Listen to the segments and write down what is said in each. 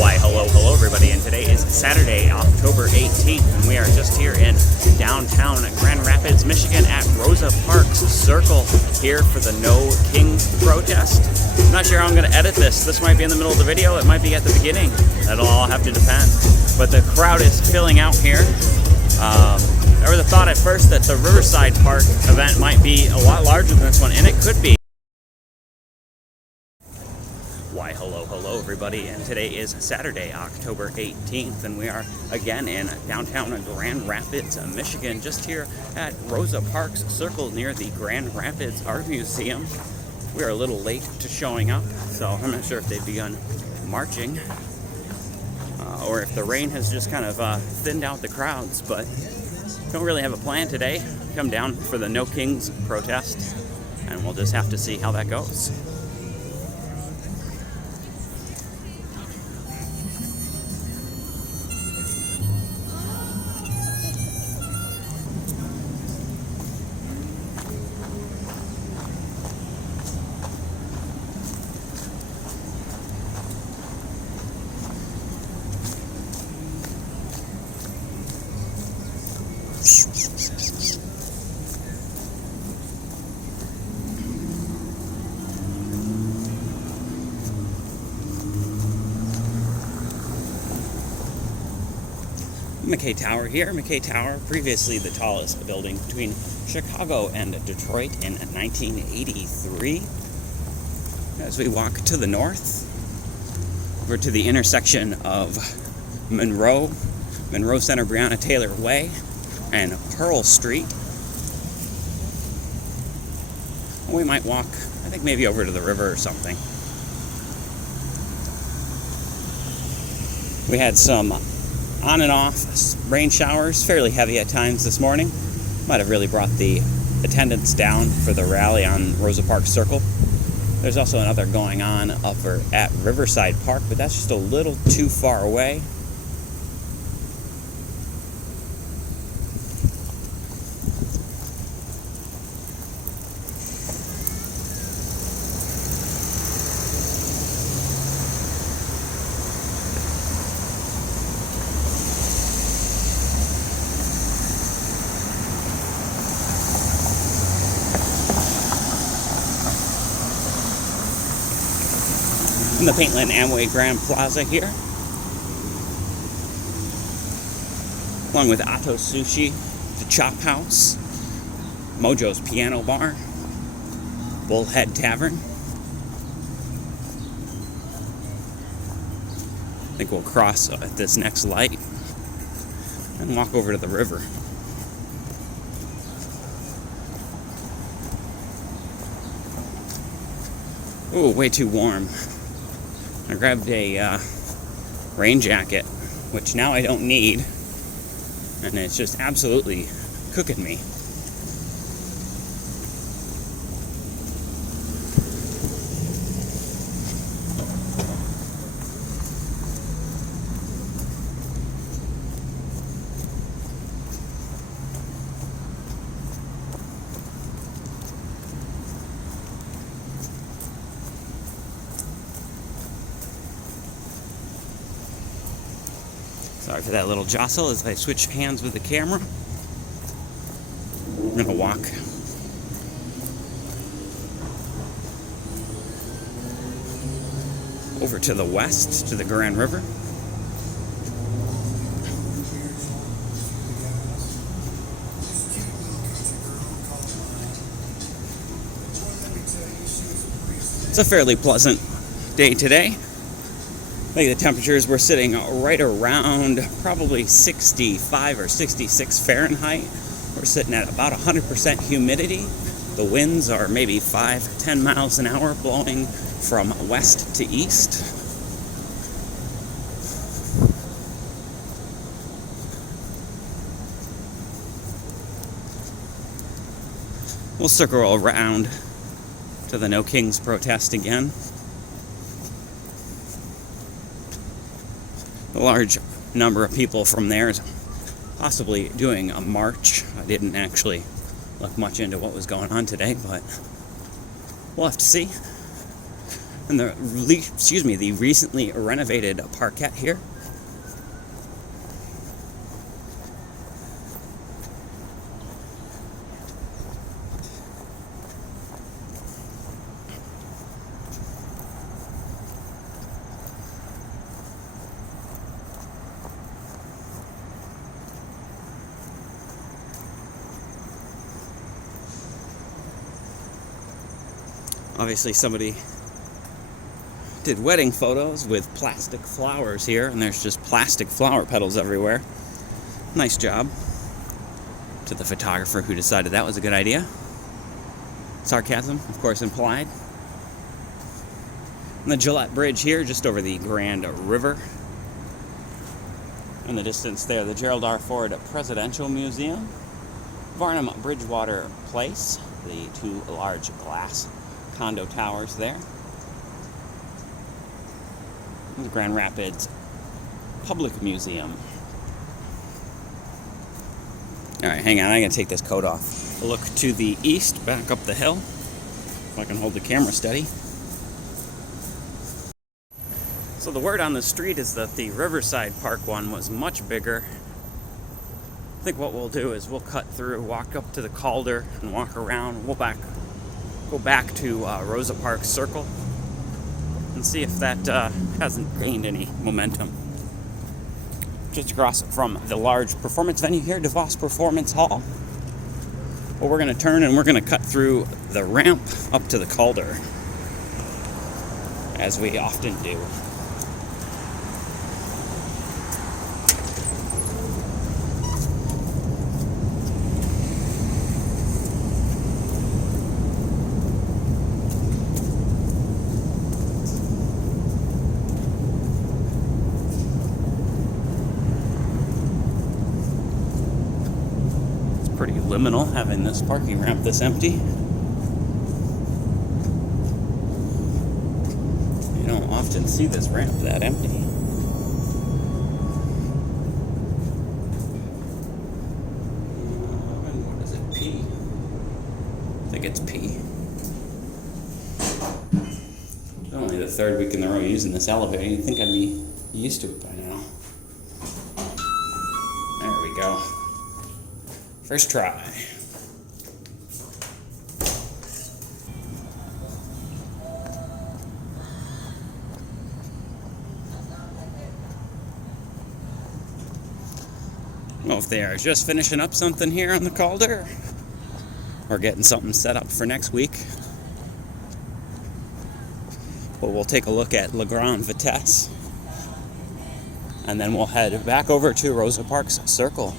Why, hello everybody, and today is Saturday, October 18th, and we are just here in downtown Grand Rapids, Michigan at Rosa Parks Circle here for the No Kings protest. I'm not sure how I'm going to edit this. This might be in the middle of the video, it might be at the beginning. That'll all have to depend. But the crowd is filling out here. There was a thought at first that the Riverside Park event might be a lot larger than this one, and it could be. Why, hello everybody, and today is Saturday, October 18th, and we are again in downtown Grand Rapids, Michigan, just here at Rosa Parks Circle near the Grand Rapids Art Museum. We are a little late to showing up, so I'm not sure if they've begun marching or if the rain has just kind of thinned out the crowds, but don't really have a plan today. Come down for the No Kings protest, and we'll just have to see how that goes. McKay Tower here. McKay Tower, previously the tallest building between Chicago and Detroit in 1983. As we walk to the north, we're to the intersection of Monroe Center, Breonna Taylor Way, and Pearl Street. We might walk, I think maybe over to the river or something. We had some on and off rain showers, fairly heavy at times this morning. Might have really brought the attendance down for the rally on Rosa Parks Circle. There's also another going on over at Riverside Park, but that's just a little too far away. In the Paintland Amway Grand Plaza here, along with Otto Sushi, the Chop House, Mojo's Piano Bar, Bullhead Tavern. I think we'll cross at this next light and walk over to the river. Ooh, way too warm. I grabbed a rain jacket, which now I don't need, and it's just absolutely cooking me. Sorry for that little jostle as I switch hands with the camera. I'm going to walk over to the west, to the Grand River. It's a fairly pleasant day today. I think the temperatures were sitting right around probably 65 or 66 Fahrenheit. We're sitting at about 100% humidity. The winds are maybe 5-10 miles an hour blowing from west to east. We'll circle around to the No Kings protest again. A large number of people from there is possibly doing a march. I didn't actually look much into what was going on today, but we'll have to see. And the recently renovated parquet here. Obviously somebody did wedding photos with plastic flowers here, and there's just plastic flower petals everywhere. Nice job to the photographer who decided that was a good idea. Sarcasm, of course, implied. And the Gillette Bridge here, just over the Grand River. In the distance there, the Gerald R. Ford Presidential Museum. Varnum Bridgewater Place, the two large glass condo towers there. The Grand Rapids Public Museum. Alright, hang on, I'm going to take this coat off. A look to the east, back up the hill. If I can hold the camera steady. So the word on the street is that the Riverside Park one was much bigger. I think what we'll do is we'll cut through, walk up to the Calder, and walk around. We'll go back to Rosa Parks Circle and see if that hasn't gained any momentum. Just across from the large performance venue here, DeVos Performance Hall. Well, we're going to turn and we're going to cut through the ramp up to the Calder, as we often do. Pretty liminal having this parking ramp this empty. You don't often see this ramp that empty. What is it, P? I think it's P. Only the third week in a row using this elevator. You'd think I'd be used to it by now. There we go. First try. Well, if they are just finishing up something here on the Calder, or getting something set up for next week, but we'll take a look at La Grande Vitesse, and then we'll head back over to Rosa Parks Circle.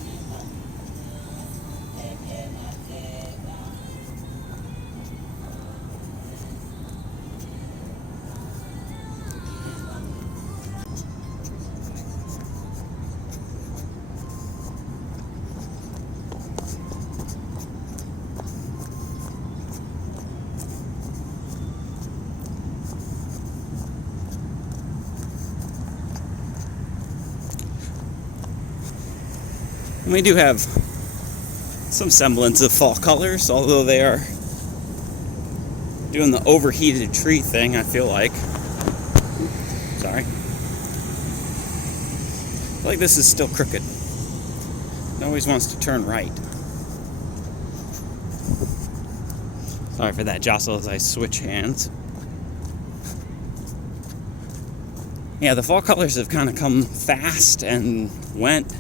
And we do have some semblance of fall colors, although they are doing the overheated tree thing, I feel like. Sorry. I feel like this is still crooked. It always wants to turn right. Sorry for that jostle as I switch hands. Yeah, the fall colors have kind of come fast and went.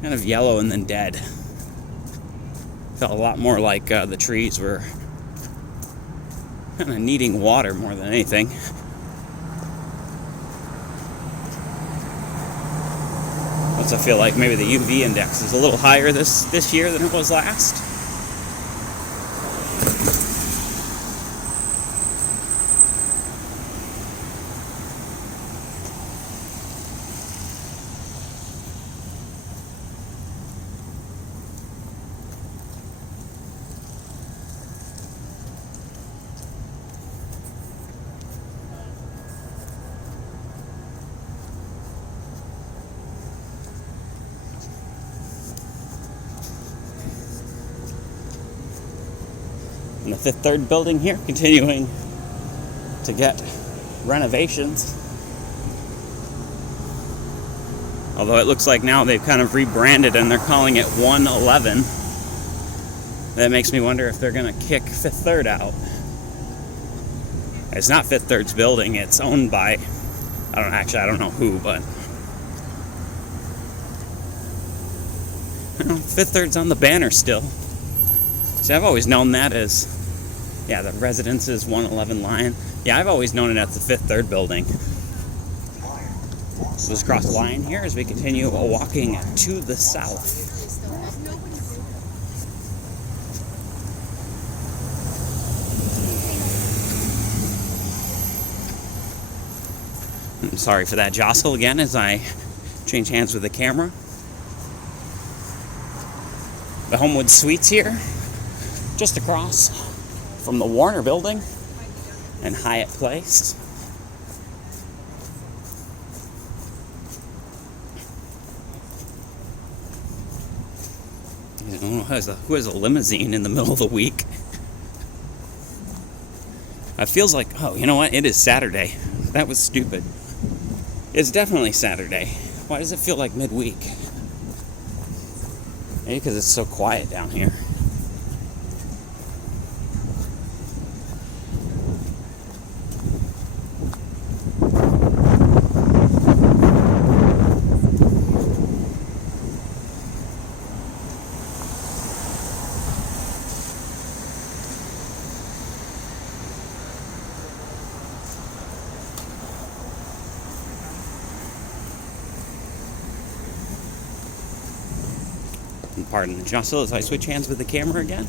Kind of yellow and then dead. Felt a lot more like the trees were kind of needing water more than anything. Plus, I feel like maybe the UV index is a little higher this year than it was last. And the Fifth Third building here, continuing to get renovations. Although it looks like now they've kind of rebranded and they're calling it 111. That makes me wonder if they're going to kick Fifth Third out. It's not Fifth Third's building. It's owned by, I don't know who, but Fifth Third's on the banner still. See, I've always known that as, yeah, the Residences 111 Lion. Yeah, I've always known it as the Fifth Third building. So let's cross the line here as we continue walking to the south. I'm sorry for that jostle again as I change hands with the camera. The Homewood Suites here, just across from the Warner Building and Hyatt Place. I don't know who has a limousine in the middle of the week. It feels like, oh, you know what? It is Saturday. That was stupid. It's definitely Saturday. Why does it feel like midweek? Maybe because it's so quiet down here. Pardon the jostle as I switch hands with the camera again.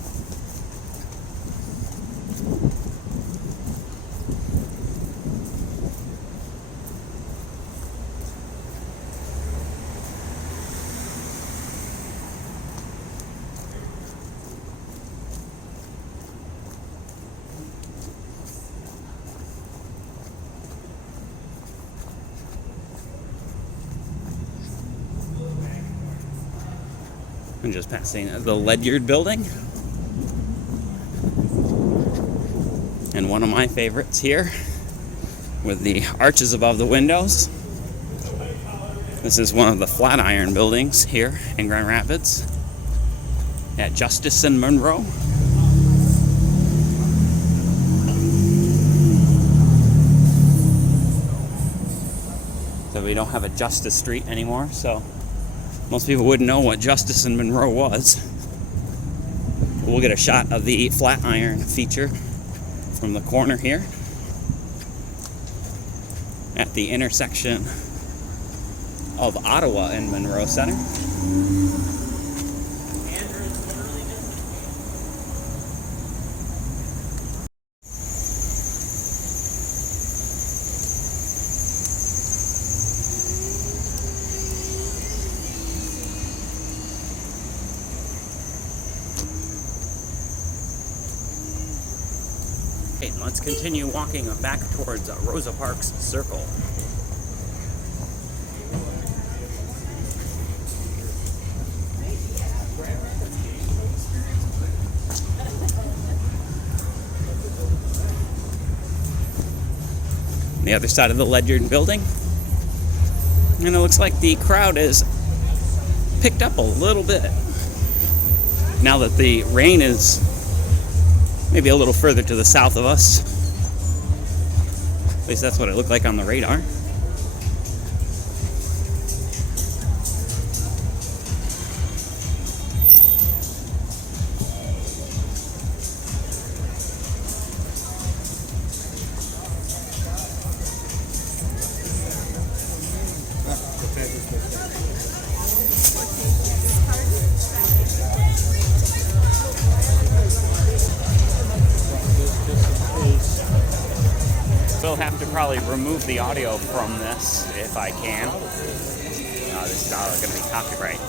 I'm just passing the Ledyard building. And one of my favorites here with the arches above the windows. This is one of the Flatiron buildings here in Grand Rapids at Justice and Monroe. So we don't have a Justice Street anymore, so most people wouldn't know what Justice and Monroe was. We'll get a shot of the Flatiron feature from the corner here at the intersection of Ottawa and Monroe Center. Okay, let's continue walking back towards Rosa Parks Circle. The other side of the Ledyard building. And it looks like the crowd is picked up a little bit now that the rain is maybe a little further to the south of us. At least that's what it looked like on the radar. We'll have to probably remove the audio from this if I can. This is not going to be copyright.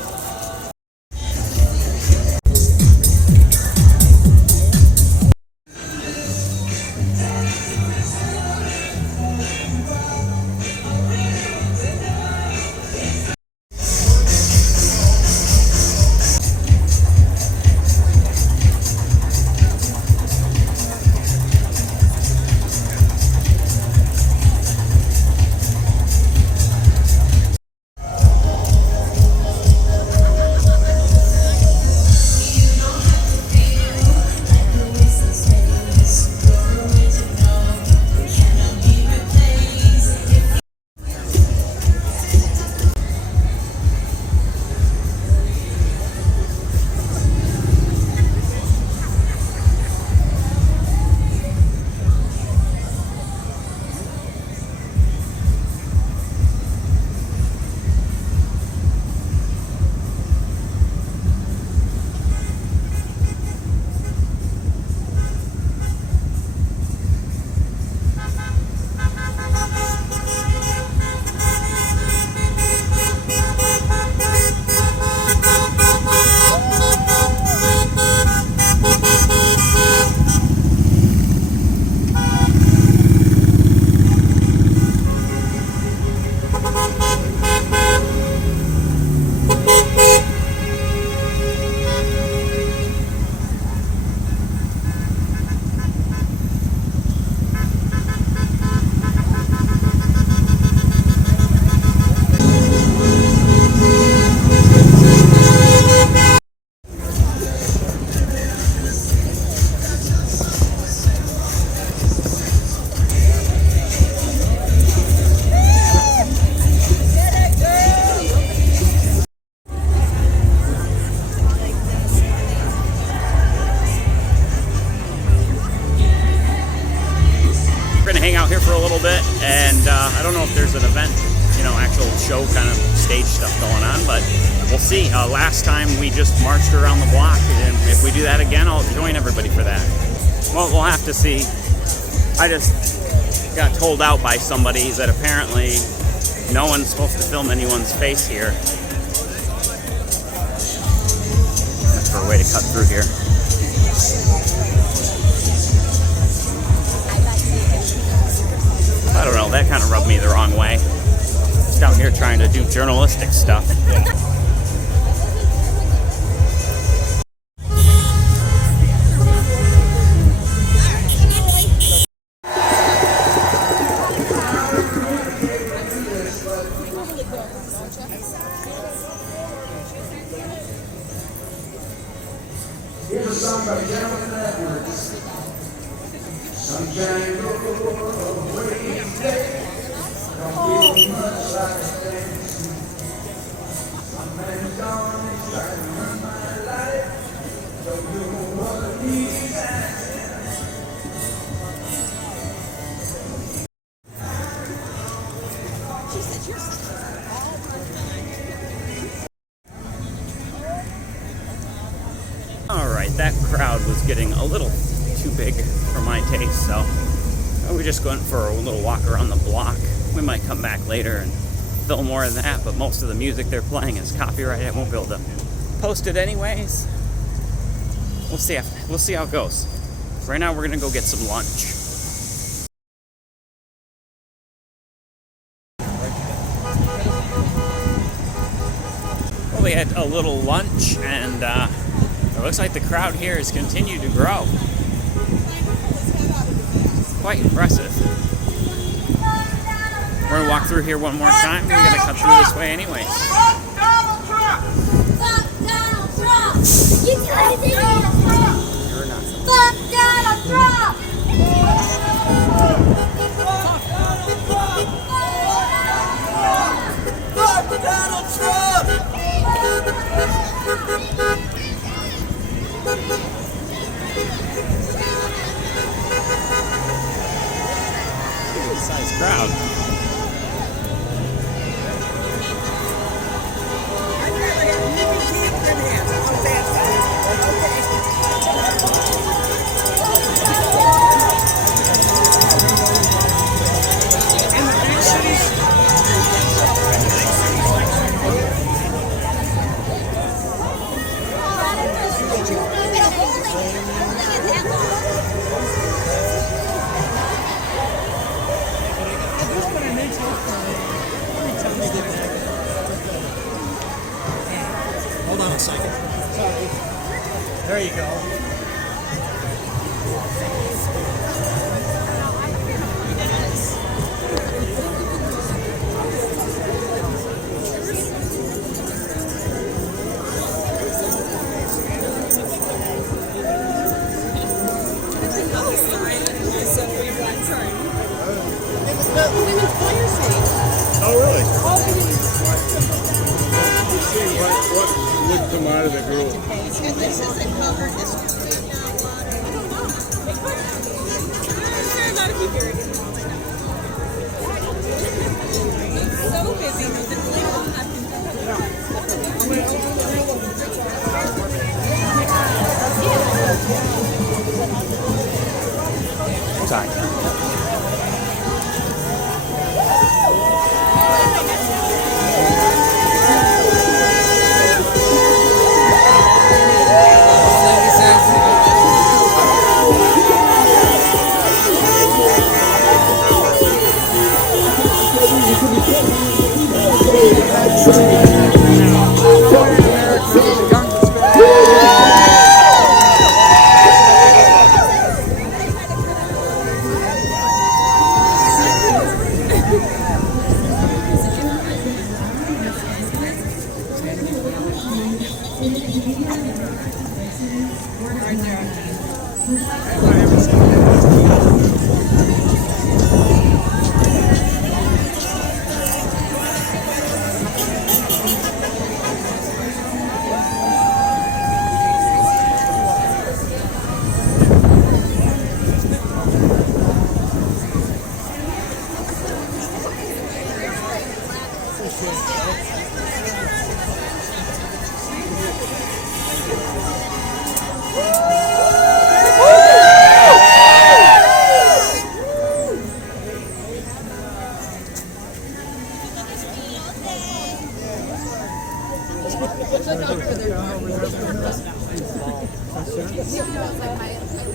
if there's an event, actual show kind of stage stuff going on, but we'll see. Last time we just marched around the block, and if we do that again, I'll join everybody for that. Well, we'll have to see. I just got told out by somebody that apparently no one's supposed to film anyone's face here. That's for a way to cut through here. I don't know, that kind of rubbed me the wrong way. Just down here trying to do journalistic stuff. Here's a song by Jonathan Edwards. Sunshine away today. Don't feel much like dancing. My man's gone, he's trying to run my life. Don't know what he's asking. She said you're Alright, that crowd was getting a little too big for my taste, so we're just going for a little walk around the block. We might come back later and film more of that, but most of the music they're playing is copyrighted. I won't be able to post it anyways. We'll see how it goes. Right now we're gonna go get some lunch. Well, we had a little lunch, and it looks like the crowd here has continued to grow. Quite impressive. We're gonna walk through here one more time. We're gonna cut through this way anyways. Fuck Donald Trump! Fuck Donald Trump! You guys did it! You're not. Fuck Donald Trump! Fuck Donald Trump! Good sized crowd. Hold on a second. There you go. Oh, really? Let's see what would come out of the group. So busy, Sorry.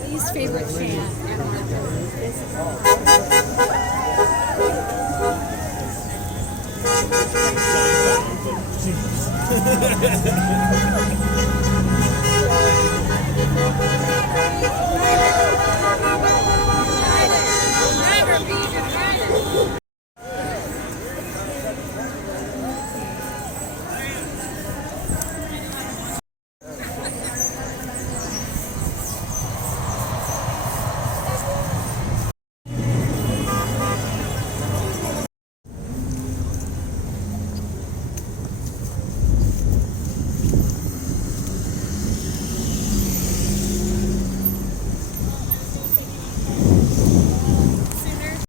Least favorite fan ever.